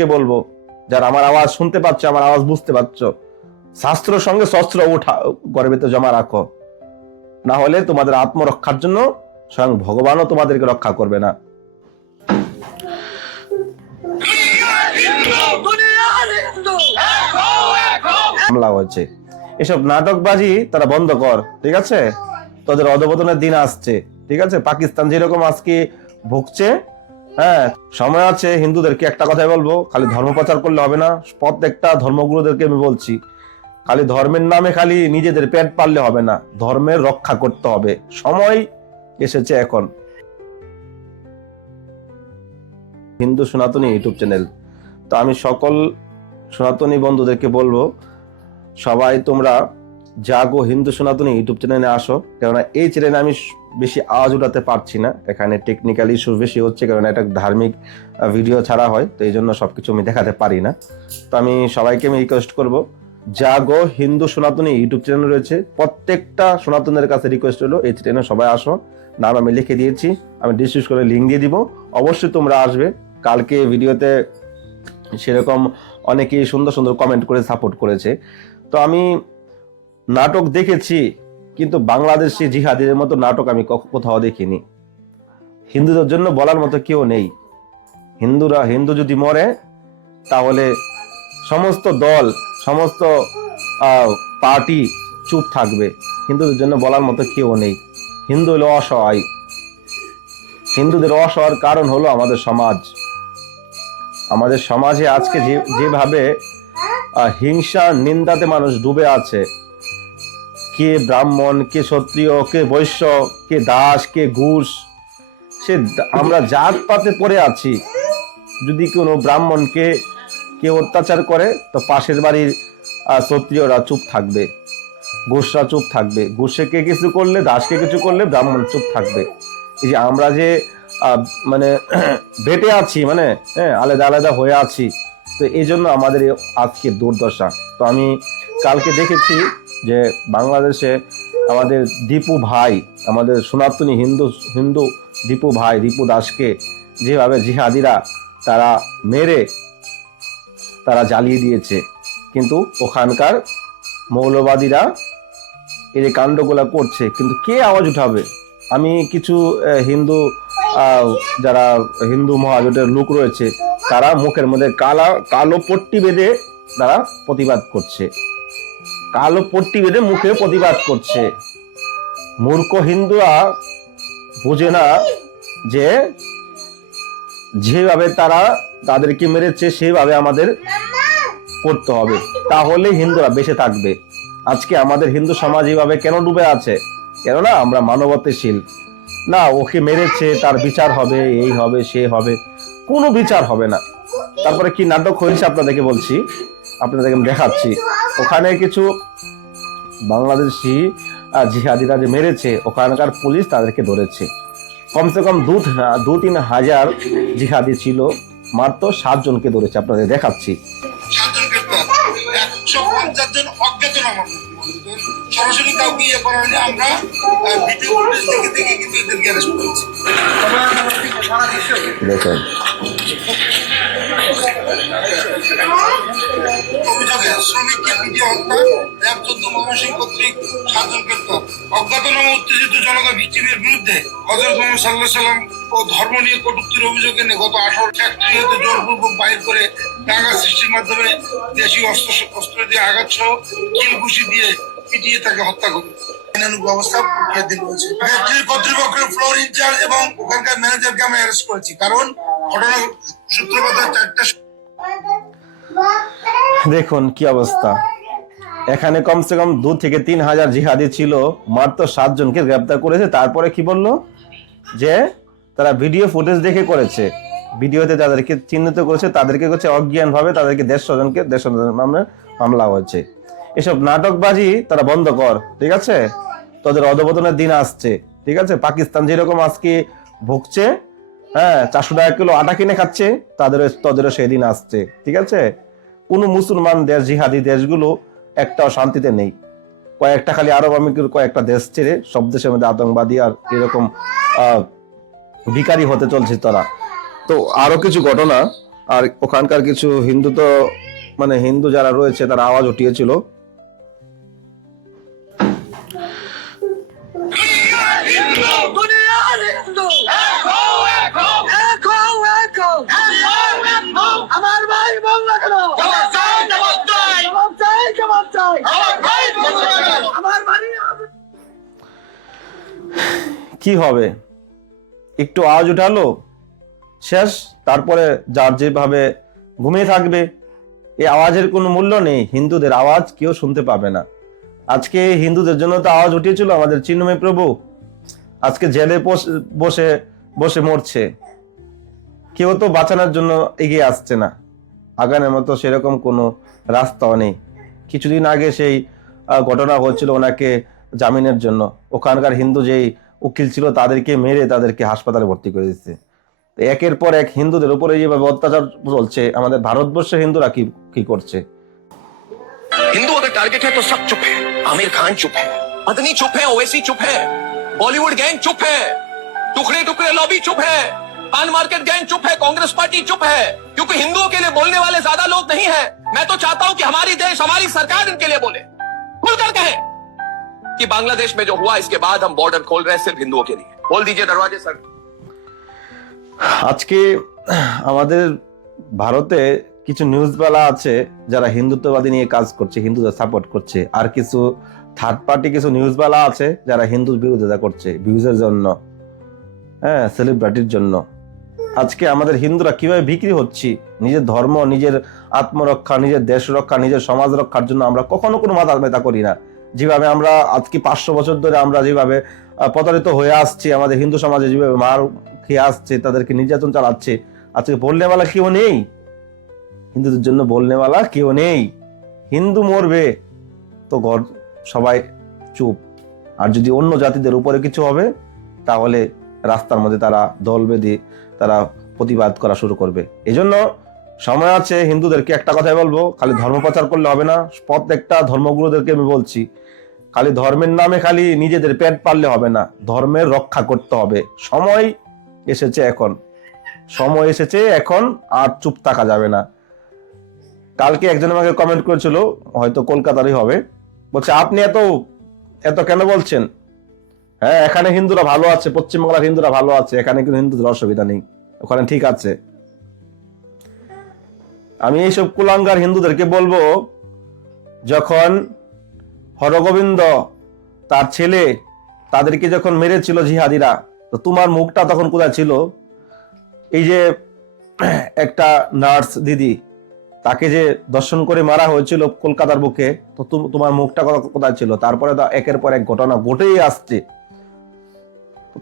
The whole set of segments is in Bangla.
বন্ধুদেরকে বলবো, যারা আমার আওয়াজ শুনতে পাচ্ছ, আমার আওয়াজ বুঝতে পারছো, শাস্ত্রের সঙ্গে শস্ত্র গর্বে তো জমা রাখো, না হলে তোমাদের আত্মরক্ষার জন্য স্বয়ং ভগবানও তোমাদেরকে রক্ষা করবে না। হামলা হয়েছে, এসব নাটকবাজি তারা বন্ধ কর, ঠিক আছে? তোদের অধপতনের দিন আসছে, ঠিক আছে? পাকিস্তান যেরকম আজকে ভুগছে, হ্যাঁ, সময় আছে। হিন্দুদেরকে একটা কথাই বলবো, খালি ধর্ম প্রচার করলে হবে না। প্রত্যেকটা ধর্মগুরুদেরকে আমি বলছি, খালি ধর্মের নামে খালি নিজেদের পেট পাললে হবে না, ধর্মের রক্ষা করতে হবে। সময় এসেছে এখন। হিন্দু সনাতনী ইউটিউব চ্যানেল, তো আমি সকল সনাতনী বন্ধুদেরকে বলবো, সবাই তোমরা জাগো হিন্দু সনাতনী ইউটিউব চ্যানেলে আসো। কেননা এই চ্যানেলে আমি বেশি আওয়াজ উঠাতে পারছি না, এখানে টেকনিক্যাল ইস্যু বেশি হচ্ছে, কারণ এটা ধার্মিক ভিডিও ছাড়া হয়, তো এই জন্য সবকিছু আমি দেখাতে পারি না। তো আমি সবাইকে আমি রিকোয়েস্ট করব, জাগো হিন্দু সনাতনী ইউটিউব চ্যানেল রয়েছে, প্রত্যেকটা সনাতনের কাছে রিকোয়েস্ট হলো এই চ্যানেলে সবাই আসো। নাম আমি লিখে দিয়েছি, আমি ডিসক্রিপশনে লিঙ্ক দিয়ে দিব, অবশ্যই তোমরা আসবে। কালকে ভিডিওতে সেরকম অনেকেই সুন্দর সুন্দর কমেন্ট করে সাপোর্ট করেছে। তো আমি নাটক দেখেছি, কিন্তু বাংলাদেশি জিহাদিদের মতো নাটক আমি কোথাও দেখিনি। হিন্দুদের জন্য বলার মতো কেউ নেই। হিন্দু যদি মরে, তাহলে সমস্ত দল, সমস্ত পার্টি চুপ থাকবে। হিন্দুদের জন্য বলার মতো কেউ নেই। হিন্দু হলো অসহায়। হিন্দুদের অসহায়ের কারণ হলো আমাদের সমাজ। আমাদের সমাজে আজকে যেভাবে হিংসা নিন্দাতে মানুষ ডুবে আছে, কে ব্রাহ্মণ, কে ক্ষত্রিয়, কে বৈশ্য, কে দাস, কে ঘুষ, সে আমরা জাত পাতে পড়ে আছি। যদি কোনো ব্রাহ্মণকে কেউ অত্যাচার করে, তো পাশের বাড়ির ক্ষত্রিয়রা চুপ থাকবে, ঘুষরা চুপ থাকবে, ঘুষকে কিছু করলে, দাসকে কিছু করলে ব্রাহ্মণ চুপ থাকবে। এই যে আমরা যে মানে বেটে আছি, মানে আলাদা আলাদা হয়ে আছি, তো এই জন্য আমাদের আজকে দুর্দশা। তো আমি কালকে দেখেছি যে বাংলাদেশে আমাদের দীপু ভাই, আমাদের সনাতনী হিন্দু দীপু ভাই, দীপু দাসকে যেভাবে জিহাদিরা তারা মেরে তারা জ্বালিয়ে দিয়েছে, কিন্তু ওখানকার মৌলবাদীরা এই যে কাণ্ডগুলা করছে, কিন্তু কে আওয়াজ উঠাবে? আমি কিছু হিন্দু যারা হিন্দু মহাজোটের লোক রয়েছে, তারা মুখের মধ্যে কালো পট্টি বেঁধে তারা প্রতিবাদ করছে, কালো পট্টি বেঁধে মুখে প্রতিবাদ করছে। মূর্খ হিন্দুরা বোঝে না যে যেভাবে তারা তাদেরকে মেরেছে সেভাবে আমাদের করতে হবে, তাহলে হিন্দুরা বেঁচে থাকবে। আজকে আমাদের হিন্দু সমাজ এইভাবে কেন ডুবে আছে? কেননা আমরা মানবতাশীল না। ওকে মেরেছে, তার বিচার হবে, এই হবে, সে হবে, কোনো বিচার হবে না। তারপরে কি নাটক হয়েছে আপনাদেরকে বলছি, আপনাদেরকে আমি দেখাচ্ছি। ওখানে কিছু বাংলাদেশি জিহাদিরা যে মেরেছে, ওখানকার পুলিশ তাদেরকে ধরেছে। কমসে কম 2-3 হাজার জিহাদি ছিল, মাত্র 7 জনকে ধরেছে। আপনাদের দেখাচ্ছি। সরাসরি কাউকে ইয়ে করা হলে আমরা ভিডিও ফুটেজ দেখে কিন্তু এদেরকে অ্যারেস্ট করেছি। দেখেন অভিযোগে শ্রমিককে পিটিয়ে হত্যা, র্যাব 14 ময়মনসিংহ কর্তৃক 7 জনকে গ্রেপ্তার। অজ্ঞাতনামা উত্তেজিত জনতা বিক্ষোভের বিরুদ্ধে হযরত মুহাম্মদ সাল্লাল্লাহু আলাইহি সাল্লাম ও ধর্ম নিয়ে কটূক্তির অভিযোগে নিয়ে গত 18 ফ্যাক্টরি হতে জোরপূর্বক বাইর করে দাঙ্গা সৃষ্টির মাধ্যমে দেশীয় অস্ত্র দিয়ে আঘাত সহ কিল ঘুষি দিয়ে পিটিয়ে তাকে হত্যা করে ব্যবস্থা রয়েছে। ফ্যাক্টরি কর্তৃপক্ষের ফ্লোর ইনচার্জ এবং ওখানকার ম্যানেজারকে আমি অ্যারেস্ট করেছি, কারণ ঘটনা সূত্রপাত 4টা। দেখুন কি অবস্থা। এখানে কমসে কম 2 থেকে 3 হাজার জিহাদি ছিল, মাত্র 7 জনকে গ্রেপ্তার করেছে। তারপরে কি বললো যে তারা ভিডিও ফুটেজ দেখে করেছে, ভিডিওতে তাদেরকে চিহ্নিত করেছে, তাদেরকে করছে অজ্ঞান ভাবে, তাদেরকে 150 জনকে 150 মামলা হয়েছে। এসব নাটকবাজি তারা বন্ধ কর, ঠিক আছে? তোদের অধপতনের দিন আসছে, ঠিক আছে? পাকিস্তান যেরকম আজকে ভুগছে, 400 টাকা কিলো আটা কিনে খাচ্ছে, তাদেরও সেদিন আসছে, ঠিক আছে? কোন মুসলমান দেশ, জিহাদি দেশগুলো একটাও শান্তিতে নেই। কয়েকটা খালি আরব আমিরের কয়েকটা দেশ ছেড়ে সব দেশের মধ্যে আতঙ্কবাদী আর এরকম ভিখারি হতে চলছে তারা। তো আরো কিছু ঘটনা আর ওখানকার কিছু হিন্দু তো মানে হিন্দু যারা রয়েছে তারা আওয়াজ উঠিয়েছিল। আমার ভাই বাংলা কেন আমার বাড়ি কি হবে, একটু আওয়াজ উঠালো শেষ, তারপরে যার যেভাবে ঘুমিয়ে থাকবে। এই আওয়াজের কোনো মূল্য নেই, হিন্দুদের আওয়াজ কেউ শুনতে পাবে না। আজকে হিন্দুদের জন্য তো আওয়াজ উঠিয়েছিল আমাদের চিন্ময় প্রভু, আজকে জেলে বসে বসে মরছে, কেউ তো বাঁচানোর জন্য এগিয়ে আসছে না। আগানের মতো সেরকম কোনো রাস্তাও নেই। কিছুদিন আগে সেই ঘটনা হচ্ছিল ওনাকে জামিনের জন্য, ওখানকার হিন্দু যেই উকিল ছিল তাদেরকে মেরে তাদেরকে হাসপাতালে ভর্তি করে দিচ্ছে। একের পর এক হিন্দুদের উপরে যেভাবে অত্যাচার চলছে, আমাদের ভারতবর্ষের হিন্দুরা কি কি করছে। हिंदू अगर टारगेट है तो सब चुप है। आमिर खान चुप है, अदनी चुप है, ओवैसी चुप है, बॉलीवुड गैंग चुप है, टुकड़े टुकड़े लॉबी चुप है, पान मार्केट गैंग चुप है, कांग्रेस पार्टी चुप है, क्योंकि हिंदुओं के लिए बोलने वाले ज्यादा लोग नहीं है। मैं तो चाहता हूं कि हमारी देश, हमारी सरकार इनके लिए बोले, खुलकर कहे कि बांग्लादेश में जो हुआ इसके बाद हम बॉर्डर खोल रहे हैं सिर्फ हिंदुओं के लिए। बोल दीजिए दरवाजे सर। আজকে আমাদের ভারতে কিছু নিউজওয়ালা আছে যারা হিন্দুত্ববাদী নিয়ে কাজ করছে, হিন্দুদের সাপোর্ট করছে, আর কিছু থার্ড পার্টি কিছু নিউজওয়ালা আছে যারা হিন্দুর বিরোধিতা করছে ভিউজের জন্য, হ্যাঁ, সেলিব্রিটির জন্য। আজকে আমাদের হিন্দুরা কিভাবে বিক্রি হচ্ছি, নিজের ধর্ম, নিজের আত্মরক্ষা, নিজের দেশ রক্ষা, নিজের সমাজ রক্ষার জন্য আমরা কখনো কোনো মাথা ব্যথা করি না। যেভাবে আমরা আজকে 500 বছর ধরে আমরা যেভাবে প্রতারিত হয়ে আসছি, আমাদের হিন্দু সমাজে যেভাবে মার খেয়ে আসছে, তাদেরকে নির্যাতন চালাচ্ছে, আজকে বলনেওয়ালা কেউ নেই, হিন্দুদের জন্য বলনেওয়ালা কেউ নেই। হিন্দু মরবে তো ঘর সবাই চুপ, আর যদি অন্য জাতিদের উপরে কিছু হবে তাহলে রাস্তার মধ্যে তারা দল বেঁধে তারা প্রতিবাদ করা শুরু করবে। এজন্য সময় আছে, হিন্দুদেরকে একটা কথাই বলবো, খালি ধর্ম প্রচার করলে হবে না। প্রত্যেকটা ধর্মগুরুদেরকে আমি বলছি, খালি ধর্মের নামে খালি নিজেদের পেট পাললে হবে না, ধর্মের রক্ষা করতে হবে। সময় এসেছে এখন, সময় এসেছে এখন, আর চুপ থাকা যাবে না। কালকে একজন আমাকে কমেন্ট করেছিল, হয়তো কলকাতারই হবে, বলছে আপনি এত এত কেন বলছেন? হ্যাঁ, এখানে হিন্দুরা ভালো আছে, পশ্চিমবাংলার হিন্দুরা ভালো আছে, এখানে কিন্তু হিন্দুদের অসুবিধা নেই, ওখানে ঠিক আছে। আমি এইসব কুলাঙ্গার হিন্দুদেরকে বলবো, যখন হরগোবিন্দ তার ছেলে তাদেরকে যখন মেরেছিল জিহাদিরা, তো তোমার মুখটা তখন কোথায় ছিল? এই যে একটা নার্স দিদি, তাকে যে দর্শন করে মারা হয়েছিল কলকাতার বুকে, তো তোমার মুখটা কোথায় ছিল? তারপরে তো একের পর এক ঘটনা ঘটেই আসছে,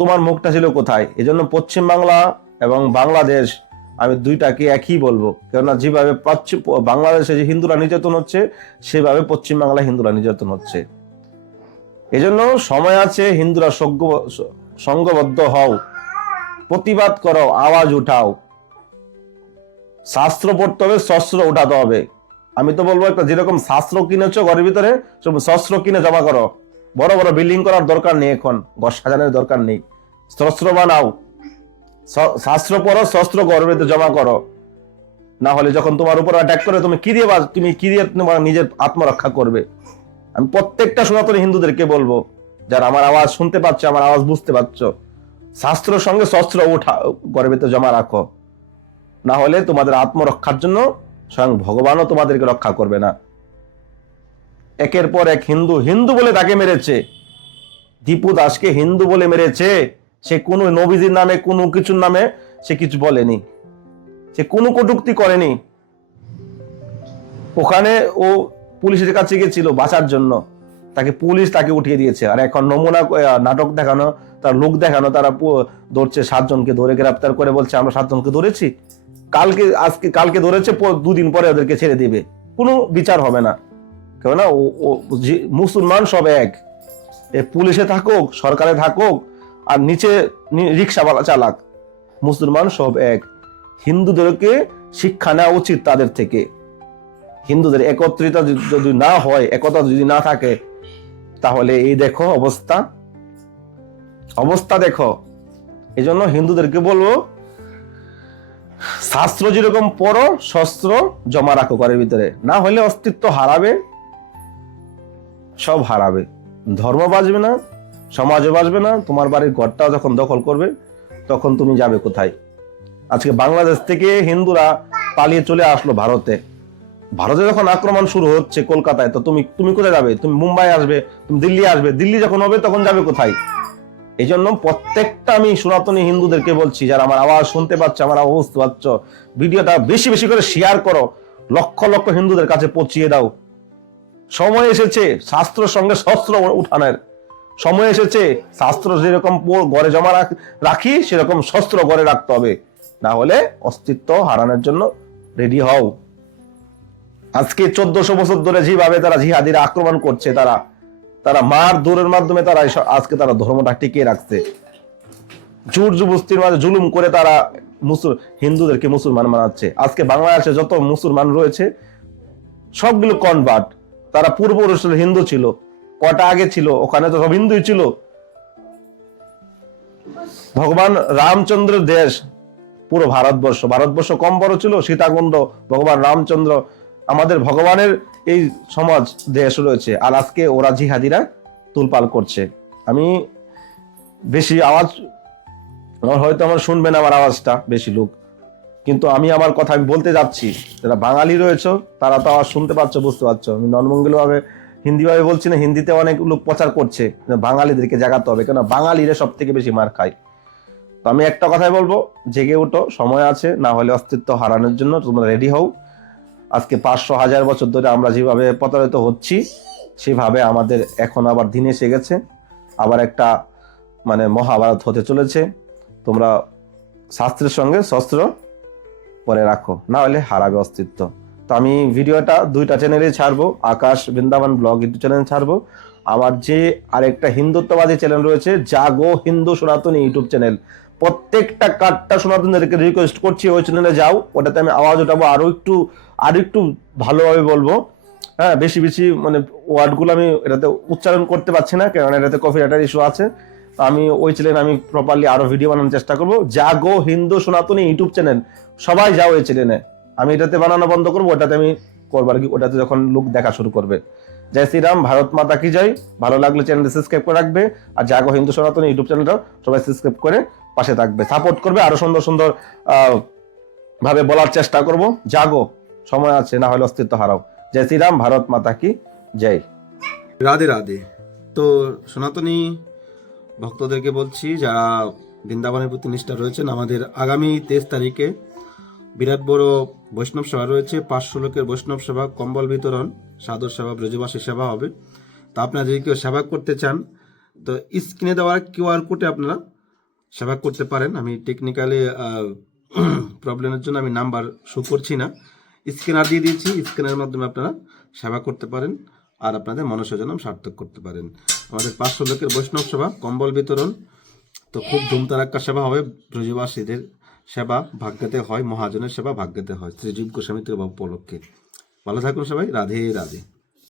তোমার মুখটা ছিল কোথায়? এজন্য পশ্চিমবাংলা এবং বাংলাদেশ, আমি দুইটাকে একই বলবো, কেননা যেভাবে বাংলাদেশে যে হিন্দুরা নির্যাতন হচ্ছে, সেভাবে পশ্চিমবাংলায় হিন্দুরা নির্যাতন হচ্ছে। এজন্য সময় আছে, হিন্দুরা সংঘবদ্ধ হও, প্রতিবাদ করো, আওয়াজ উঠাও, শাস্ত্র পড়তে হবে, শস্ত্র উঠাতে হবে। আমি তো বলবো, একটা যেরকম শাস্ত্র কিনেছো ঘরের ভিতরে, শস্ত্র কিনে জমা করো। বড় বড় বিল্ডিং করার দরকার নেই, এখন ঘর সাজানোর দরকার নেই, শস্ত্র বানাও, শাস্ত্র পড়ো, শস্ত্র ঘরের ভিতরে জমা করো। না হলে যখন তোমার উপর অ্যাটাক করে, তুমি কি দিয়ে তোমার নিজের আত্মরক্ষা করবে? আমি প্রত্যেকটা সনাতনী হিন্দুদেরকে বলবো, যারা আমার আওয়াজ শুনতে পাচ্ছ, আমার আওয়াজ বুঝতে পারছো, শাস্ত্রের সঙ্গে শস্ত্র উঠা ঘরের ভিতরে জমা রাখো, না হলে তোমাদের আত্মরক্ষার জন্য স্বয়ং ভগবানও তোমাদেরকে রক্ষা করবে না। একের পর এক হিন্দু হিন্দু বলে তাকে মেরেছে, দীপু দাসকে হিন্দু বলে মেরেছে। সে কোনো নবীজির নামে, কোনো কিছুর নামে সে কিছু বলেনি, সে কোনো কটূক্তি করেনি। ওখানে ও পুলিশের কাছে গিয়েছিল বাঁচার জন্য, পুলিশ তাকে উঠিয়ে দিয়েছে। আর এখন নমুনা নাটক দেখানো, তার লোক দেখানো, তারা ধরছে 7 জনকে ধরে গ্রেপ্তার করে, বলছে আমরা 7 জনকে ধরেছি, কালকে ধরেছে, 2 দিন পরে ওদেরকে ছেড়ে দিবে। কোনো বিচার হবে না, কেননা মুসলমান সব এক, পুলিশে থাকুক, সরকারে থাকুক, আর নিচে রিক্সাওয়ালা চালাক, মুসলমান সব এক। হিন্দুদেরকে শিক্ষা নেওয়া উচিত তাদের থেকে। হিন্দুদের একত্রিত যদি না হয়, একতা যদি না থাকে, তাহলে এই দেখো অবস্থা দেখো। এই জন্য হিন্দুদেরকে বলবো, শাস্ত্র যেরকম পড়ো, শস্ত্র জমা রাখো ঘরের ভিতরে, না হলে অস্তিত্ব হারাবে, সব হারাবে, ধর্ম বাঁচবে না, সমাজও বাঁচবে না, তোমার বাড়ির ঘরটাও যখন দখল করবে তখন তুমি যাবে কোথায়? আজকে বাংলাদেশ থেকে হিন্দুরা পালিয়ে চলে আসলো ভারতে, ভারতে যখন আক্রমণ শুরু হচ্ছে কলকাতায়, তো তুমি কোথায় যাবে? তুমি মুম্বাই আসবে, তুমি দিল্লি আসবে, দিল্লি যখন হবে তখন যাবে কোথায়? এই জন্য প্রত্যেকটা আমি সনাতনী হিন্দুদেরকে বলছি, যারা আমার আওয়াজ শুনতে পাচ্ছ, আমার আওয়াজ বুঝতে পারছ, ভিডিওটা বেশি বেশি করে শেয়ার করো, লক্ষ লক্ষ হিন্দুদের কাছে পৌঁছিয়ে দাও। সময় এসেছে শাস্ত্রের সঙ্গে শস্ত্র উঠানোর, সময় এসেছে শাস্ত্র যেরকম ঘরে জমা রাখি সেরকম শস্ত্র ঘরে রাখতে হবে, না হলে অস্তিত্ব হারানোর জন্য রেডি হও। আজকে 1400 বছর ধরে যেভাবে তারা জিহাদিরা আক্রমণ করছে, তারা মার দৌড়ের মাধ্যমে তারা আজকে তারা ধর্মটা টিকিয়ে রাখছে। জোর জবরদস্তির মাঝে জুলুম করে তারা হিন্দুদেরকে মুসলমান বানাচ্ছে। আজকে বাংলাদেশে যত মুসলমান রয়েছে সবগুলো কনভার্ট, তারা পূর্বপুরুষের হিন্দু ছিল, কটা আগে ছিল, ওখানে তো সব হিন্দুই ছিল। ভগবান রামচন্দ্রের দেশ পুরো ভারতবর্ষ কম বড় ছিল, সীতাকুণ্ড, ভগবান রামচন্দ্র, আমাদের ভগবানের এই সমাজ দেশ রয়েছে। আর আজকে ওরা জিহাদিরা তুলপাল করছে। আমি বেশি আওয়াজ হয়তো আমার শুনবে না, আমার আওয়াজটা বেশি লোক, কিন্তু আমি আমার কথা আমি বলতে যাচ্ছি। যারা বাঙালি রয়েছে তারা তো আওয়াজ শুনতে পাচ্ছ, বুঝতে পারছো। আমি নর্মঙ্গল ভাবে হিন্দি ভাবে বলছি না, হিন্দিতে অনেক লোক প্রচার করছে, বাঙালিদেরকে জাগাতে হবে, কেন বাঙালিরা সব থেকে বেশি মার খায়। তো আমি একটা কথাই বলবো, জেগে উঠো, সময় আছে, না হলে অস্তিত্ব হারানোর জন্য তোমরা রেডি হও। আজকে 500,000 বছর ধরে আমরা যেভাবে প্রতারিত হচ্ছি, সেভাবে আমাদের এখন আবার দিন এসে গেছে, আবার একটা মহাভারত হতে চলেছে। তোমরা শাস্ত্রের সঙ্গে শস্ত্র পরে রাখো, না হলে হারাবে অস্তিত্ব। তো আমি ভিডিওটা 2টা চ্যানেলে ছাড়বো, আকাশ বৃন্দাবন ব্লগ ইউটিউব চ্যানেলে ছাড়বো, আমার যে আরেকটা হিন্দুত্ববাদী চ্যানেল রয়েছে জাগো হিন্দু সনাতনী ইউটিউব চ্যানেল। প্রত্যেকটা কাটটা সনাতনীদেরকে রিকোয়েস্ট করছি ওই চ্যানেলে যাও, ওটাতে আমি আওয়াজ উঠাবো, আরো একটু ভালোভাবে বলবো। হ্যাঁ, বেশি ওয়ার্ডগুলো আমি এটাতে উচ্চারণ করতে পারছি না, কারণ এটাতে কপিরাইটের ইস্যু আছে। আমি ওই চ্যানেলে আমি প্রপারলি আরো ভিডিও বানানোর চেষ্টা করবো। জাগো হিন্দু সনাতনী ইউটিউব চ্যানেল, সবাই যাও এই চ্যানেলে। আমি এটাতে বানানো বন্ধ করবো, ওটাতে আমি করবার কি, ওটাতে যখন লোক দেখা শুরু করবে। জয় শ্রীরাম, ভারত মাতা কি জয়। ভালো লাগলে চ্যানেলটা সাবস্ক্রাইব করে রাখবে, আর জাগো হিন্দু সনাতনী ইউটিউব চ্যানেলটা সবাই সাবস্ক্রাইব করে পাশে থাকবে, সাপোর্ট করবে, আরো সুন্দর সুন্দর ভাবে বলার চেষ্টা করব। জাগো, সময় আছে, না হলে অস্তিত্ব হারাও। জয় শ্রীরাম, ভারত মাতা কি জয়। রাধে রাধে। তো সনাতনী ভক্তদেরকে বলছি, যারা বৃন্দাবনের প্রতি নিষ্ঠা রয়েছেন, আমাদের আগামী 23 তারিখে বিরাট বড় বৈষ্ণব সেবা রয়েছে। 500 লোকের বৈষ্ণব সেবা, কম্বল বিতরণ, সাধুর সেবা, ব্রজবাসী সেবা হবে। তো আপনারা যদি কেউ সেবা করতে চান, তো স্ক্রিনে দেওয়ার QR কোডে আপনারা সেবা করতে পারেন। আমি টেকনিক্যালি প্রবলেমের জন্য আমি নাম্বার শো করছি না, স্ক্যানার দিয়ে দিয়েছি, স্ক্যানের মাধ্যমে আপনারা সেবা করতে পারেন আর আপনাদের মনসাজনম সার্থক করতে পারেন। আমাদের 500 লোকের বৈষ্ণব সেবা, কম্বল বিতরণ, তো খুব ধুমতারাক্কা সেবা হবে। ব্রজবাসীদের সেবা ভাগ্যতে হয়, মহাজনের সেবা ভাগ্যতে হয়, শ্রীজীব গোস্বামী উপলক্ষে। ভালো থাকুন সবাই, রাধে রাধে।